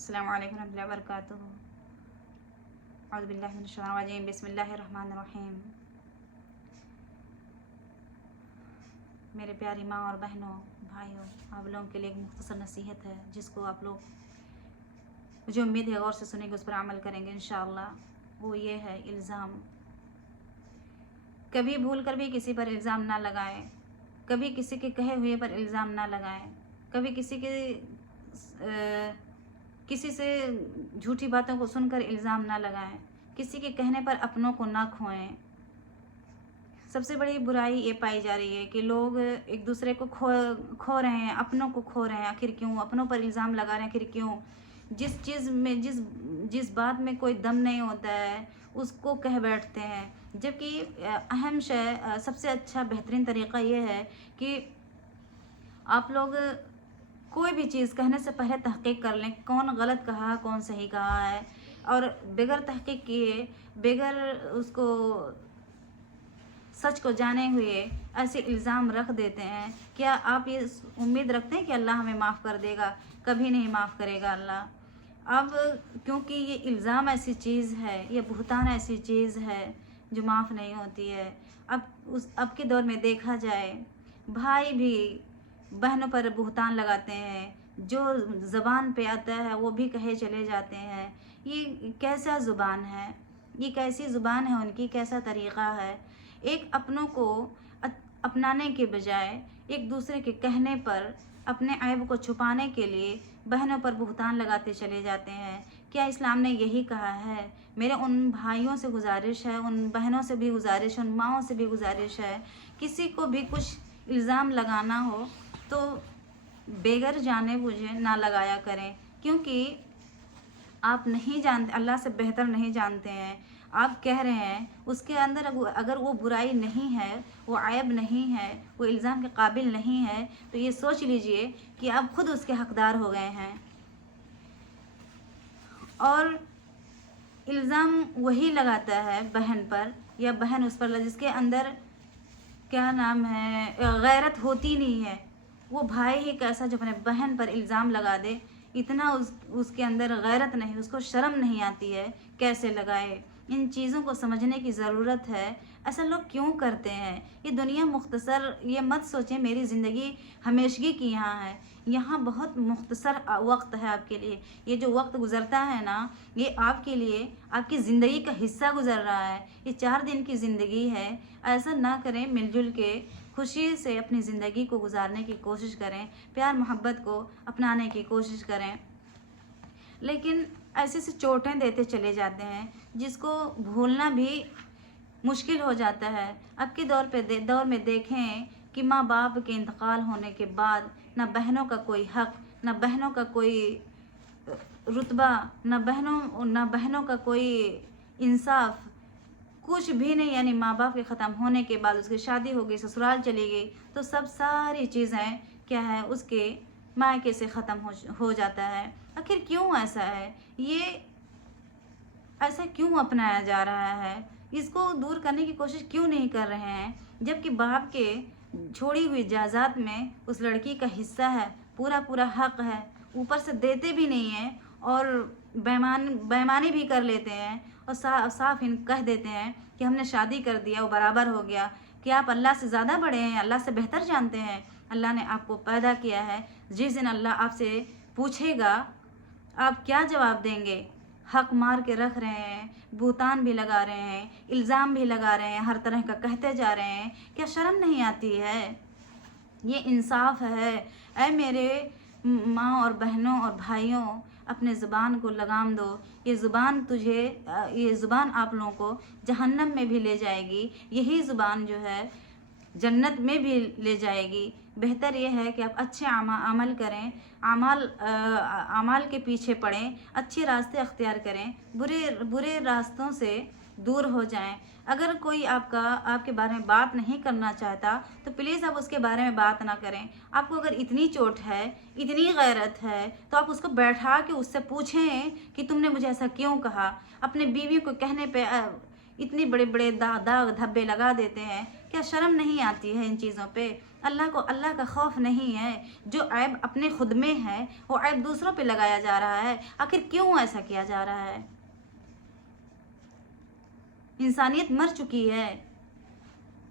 अस्सलामु अलैकुम रहमतुल्लाहि व बरकातुहू। औज़ु बिल्लाहि मिनश शैतानिर रजीम। बिस्मिल्लाहिर रहमानिर रहीम। मेरे प्यारी माँ और बहनों, भाइयों, आप लोगों के लिए एक मुख्तसर नसीहत है जिसको आप लोग, मुझे उम्मीद है, गौर से सुनेंगे, उस पर अमल करेंगे इंशाअल्लाह। वो ये है इल्ज़ाम। कभी भूल कर भी किसी पर इल्ज़ाम ना लगाएं, कभी किसी के कहे हुए पर इल्ज़ाम ना लगाएं, कभी किसी से झूठी बातों को सुनकर इल्ज़ाम ना लगाएं, किसी के कहने पर अपनों को ना खोएं। सबसे बड़ी बुराई ये पाई जा रही है कि लोग एक दूसरे को खो रहे हैं, अपनों को खो रहे हैं। आखिर क्यों? अपनों पर इल्ज़ाम लगा रहे हैं, आखिर क्यों? जिस चीज़ में जिस बात में कोई दम नहीं होता है उसको कह बैठते हैं। जबकि अहम सबसे अच्छा बेहतरीन तरीक़ा ये है कि आप लोग कोई भी चीज़ कहने से पहले तहक़ीक़ कर लें, कौन गलत कहा, कौन सही कहा है। और बगैर तहक़ीक़ किए, बगैर उसको सच को जाने हुए ऐसे इल्ज़ाम रख देते हैं। क्या आप ये उम्मीद रखते हैं कि अल्लाह हमें माफ़ कर देगा? कभी नहीं माफ़ करेगा अल्लाह। अब क्योंकि ये इल्ज़ाम ऐसी चीज़ है, ये बुहतान ऐसी चीज़ है जो माफ़ नहीं होती है। अब के दौर में देखा जाए, भाई भी बहनों पर बुहतान लगाते हैं, जो ज़बान पे आता है वो भी कहे चले जाते हैं। ये कैसा ज़ुबान है? ये कैसी ज़ुबान है उनकी? कैसा तरीक़ा है? एक अपनों को अपनाने के बजाय एक दूसरे के कहने पर अपने ऐब को छुपाने के लिए बहनों पर बुहतान लगाते चले जाते हैं। क्या इस्लाम ने यही कहा है? मेरे उन भाइयों से गुजारिश है, उन बहनों से भी गुजारिश है, उन माँओं से भी गुजारिश है, किसी को भी कुछ इल्ज़ाम लगाना हो तो बेगर जाने बुझे ना लगाया करें, क्योंकि आप नहीं जानते, अल्लाह से बेहतर नहीं जानते हैं। आप कह रहे हैं उसके अंदर अगर वो बुराई नहीं है, वो ऐब नहीं है, वो इल्ज़ाम के काबिल नहीं है, तो ये सोच लीजिए कि आप खुद उसके हकदार हो गए हैं। और इल्ज़ाम वही लगाता है बहन पर या बहन उस पर जिसके अंदर क्या नाम है, गैरत होती नहीं है। वो भाई ही कैसा जो अपने बहन पर इल्ज़ाम लगा दे, इतना उसके अंदर गैरत नहीं, उसको शर्म नहीं आती है, कैसे लगाए। इन चीज़ों को समझने की ज़रूरत है। ऐसा लोग क्यों करते हैं? ये दुनिया मुख्तसर, ये मत सोचें मेरी ज़िंदगी हमेशगी की यहाँ है। यहाँ बहुत मुख्तसर वक्त है आपके लिए। ये जो वक्त गुज़रता है ना, ये आपके लिए आपकी ज़िंदगी का हिस्सा गुज़र रहा है। ये 4 दिन की ज़िंदगी है। ऐसा ना करें, मिलजुल के खुशी से अपनी ज़िंदगी को गुजारने की कोशिश करें, प्यार मोहब्बत को अपनाने की कोशिश करें। लेकिन ऐसे चोटें देते चले जाते हैं जिसको भूलना भी मुश्किल हो जाता है। अब के दौर में देखें कि माँ बाप के इंतकाल होने के बाद ना बहनों का कोई हक, ना बहनों का कोई रुतबा, ना बहनों का कोई इंसाफ, कुछ भी नहीं। यानी माँ बाप के ख़त्म होने के बाद उसकी शादी हो गई, ससुराल चली गई, तो सारी चीज़ें क्या है, उसके मायके से ख़त्म हो जाता है। आखिर क्यों ऐसा है? ये ऐसा क्यों अपनाया जा रहा है? इसको दूर करने की कोशिश क्यों नहीं कर रहे हैं? जबकि बाप के छोड़ी हुई जायदाद में उस लड़की का हिस्सा है, पूरा हक है, ऊपर से देते भी नहीं हैं और बेईमानी भी कर लेते हैं और साफ कह देते हैं कि हमने शादी कर दिया, वो बराबर हो गया। कि आप अल्लाह से ज़्यादा बड़े हैं, अल्लाह से बेहतर जानते हैं? अल्लाह ने आपको पैदा किया है, जिस दिन अल्लाह आपसे पूछेगा आप क्या जवाब देंगे? हक मार के रख रहे हैं, बुहतान भी लगा रहे हैं, इल्ज़ाम भी लगा रहे हैं, हर तरह का कहते जा रहे हैं। क्या शर्म नहीं आती है? ये इंसाफ है? ऐ मेरे माँ और बहनों और भाइयों, अपने ज़ुबान को लगाम दो। ये ज़ुबान आप लोगों को जहन्नम में भी ले जाएगी, यही ज़ुबान जो है जन्नत में भी ले जाएगी। बेहतर ये है कि आप अच्छे अमल करें, अमाल के पीछे पड़ें, अच्छे रास्ते अख्तियार करें, बुरे रास्तों से दूर हो जाएं। अगर कोई आपके बारे में बात नहीं करना चाहता तो प्लीज़ आप उसके बारे में बात ना करें। आपको अगर इतनी चोट है, इतनी गैरत है, तो आप उसको बैठा के उससे पूछें कि तुमने मुझे ऐसा क्यों कहा। अपने बीवी को कहने पे اتنی بڑے بڑے داغ دھبے لگا دیتے ہیں. کیا شرم نہیں آتی ہے ان چیزوں پہ؟ اللہ کا خوف نہیں ہے؟ جو عیب اپنے خود میں ہے وہ عیب دوسروں پہ لگایا جا رہا ہے. آخر کیوں ایسا کیا جا رہا ہے؟ انسانیت مر چکی ہے.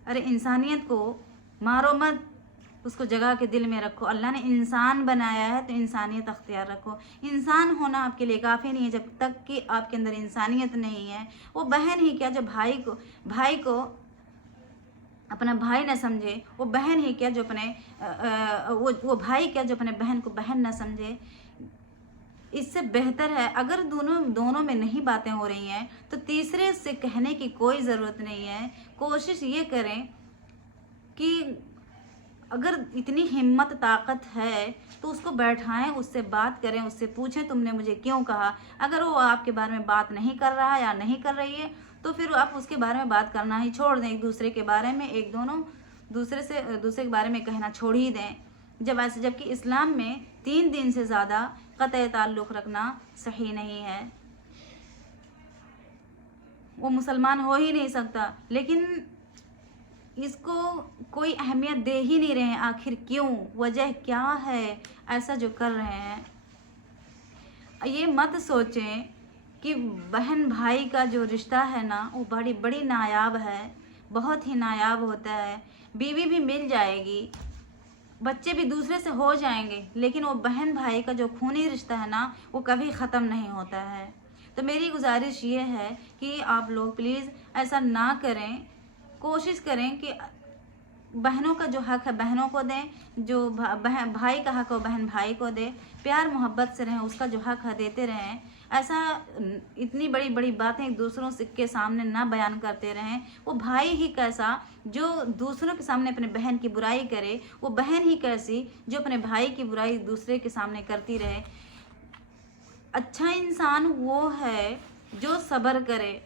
ارے انسانیت کو مارو مت، اس کو جگہ کے دل میں رکھو. اللہ نے انسان بنایا ہے تو انسانیت اختیار رکھو. انسان ہونا آپ کے لیے کافی نہیں ہے جب تک کہ آپ کے اندر انسانیت نہیں ہے. وہ بہن ہی کیا جو بھائی کو اپنا بھائی نہ سمجھے، وہ بہن ہی کیا جو وہ بھائی کیا جو اپنے بہن کو بہن نہ سمجھے. اس سے بہتر ہے اگر دونوں میں نہیں باتیں ہو رہی ہیں تو تیسرے سے کہنے کی کوئی ضرورت نہیں ہے. کوشش یہ کریں کہ اگر اتنی ہمت طاقت ہے تو اس کو بیٹھائیں، اس سے بات کریں، اس سے پوچھیں تم نے مجھے کیوں کہا. اگر وہ آپ کے بارے میں بات نہیں کر رہا یا نہیں کر رہی ہے تو پھر آپ اس کے بارے میں بات کرنا ہی چھوڑ دیں. ایک دوسرے کے بارے میں دوسرے کے بارے میں کہنا چھوڑ ہی دیں. جبکہ اسلام میں 3 دن سے زیادہ قطع تعلق رکھنا صحیح نہیں ہے. وہ مسلمان ہو ہی نہیں سکتا، لیکن اس کو کوئی اہمیت دے ہی نہیں رہے ہیں. آخر کیوں؟ وجہ کیا ہے ایسا جو کر رہے ہیں؟ یہ مت سوچیں کہ بہن بھائی کا جو رشتہ ہے نا وہ بڑی نایاب ہے، بہت ہی نایاب ہوتا ہے. بیوی بھی مل جائے گی، بچے بھی دوسرے سے ہو جائیں گے، لیکن وہ بہن بھائی کا جو خونی رشتہ ہے نا وہ کبھی ختم نہیں ہوتا ہے. تو میری گزارش یہ ہے کہ آپ لوگ پلیز ایسا نہ کریں. کوشش کریں کہ بہنوں کا جو حق ہے بہنوں کو دیں، جو بھائی کا حق ہے وہ بہن بھائی کو دے. پیار محبت سے رہیں، اس کا جو حق ہے دیتے رہیں. ایسا اتنی بڑی باتیں ایک دوسروں کے سامنے نہ بیان کرتے رہیں. وہ بھائی ہی کیسا جو دوسروں کے سامنے اپنے بہن کی برائی کرے، وہ بہن ہی کیسی جو اپنے بھائی کی برائی دوسرے کے سامنے کرتی رہے. اچھا انسان وہ ہے جو صبر کرے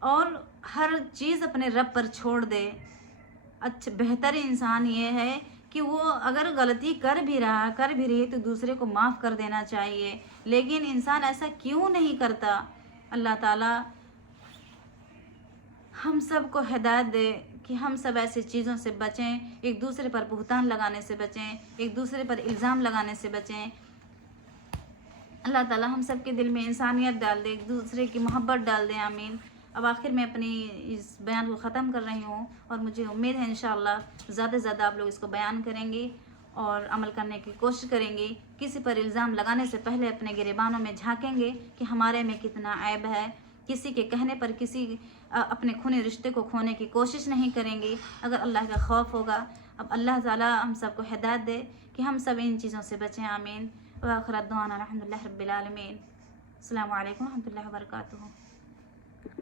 اور ہر چیز اپنے رب پر چھوڑ دے. بہتر انسان یہ ہے کہ وہ اگر غلطی کر بھی رہی تو دوسرے کو معاف کر دینا چاہیے. لیکن انسان ایسا کیوں نہیں کرتا؟ اللہ تعالیٰ ہم سب کو ہدایت دے کہ ہم سب ایسی چیزوں سے بچیں، ایک دوسرے پر بہتان لگانے سے بچیں، ایک دوسرے پر الزام لگانے سے بچیں. اللہ تعالیٰ ہم سب کے دل میں انسانیت ڈال دے، ایک دوسرے کی محبت ڈال دے. آمین. اب آخر میں اپنی اس بیان کو ختم کر رہی ہوں اور مجھے امید ہے انشاءاللہ زیادہ سے زیادہ آپ لوگ اس کو بیان کریں گے اور عمل کرنے کی کوشش کریں گے. کسی پر الزام لگانے سے پہلے اپنے گریبانوں میں جھانکیں گے کہ ہمارے میں کتنا عیب ہے. کسی کے کہنے پر اپنے خونی رشتے کو کھونے کی کوشش نہیں کریں گے اگر اللہ کا خوف ہوگا. اب اللہ تعالیٰ ہم سب کو ہدایت دے کہ ہم سب ان چیزوں سے بچیں. آمین. وآخر دعوانا الحمدللہ رب العالمین. السلام علیکم ورحمۃ اللہ وبرکاتہ.